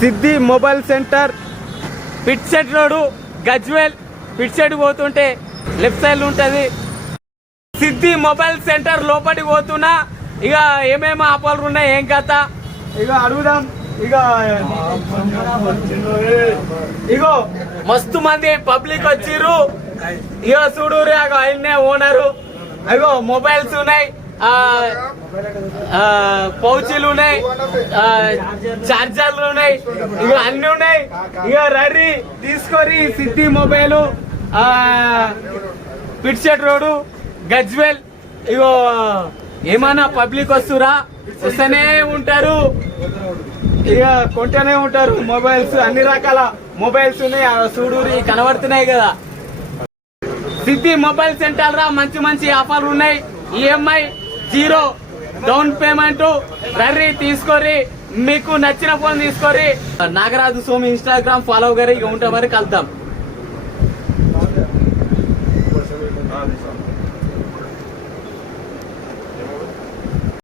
సిద్ధి mobile centre పిట్ road Gajwel పిట్ పోతుంటే లెఫ్ట్ సైడ్ ఉంటుంది. సిద్ధి మొబైల్ సెంటర్ లోపలికి పోతున్నా ఇక ఏమేమి ఆఫర్లు ఉన్నాయి ఏం కథ? ఇక అడుగుదాం ఇక ఇగో మస్తు మంది పబ్లిక్ వచ్చిర్రు. ఇక చూడు ఆయన్నే ఓనరు. అగో మొబైల్స్ ఉన్నాయి. పౌచీలు ఉన్నాయి. చార్జర్లు ఉన్నాయి. ఇక అన్ని ఉన్నాయి. ఇక రర్రీ తీసుకొని సిద్ధి మొబైల్ పిడ్చెట్ రోడ్ గజ్వెల్ ఇగో ఏమన్నా పబ్లిక్ వస్తురా? వస్తూనే ఉంటారు. ఇక కొంటూనే ఉంటారు. మొబైల్స్ అన్ని రకాల మొబైల్స్ ఉన్నాయి. ఆ చూడూరి కనబడుతున్నాయి కదా. సిద్ధి మొబైల్ సెంటర్ రా మంచి మంచి ఆఫర్లు ఉన్నాయి. EMI zero. Down payment. రర్రీ తీసుకొని మీకు నచ్చిన ఫోన్ తీసుకొని నాగరాజు సోమి ఇన్స్టాగ్రామ్ ఫాలో గారి ఇక ఉంటా మరి కలుద్దాం.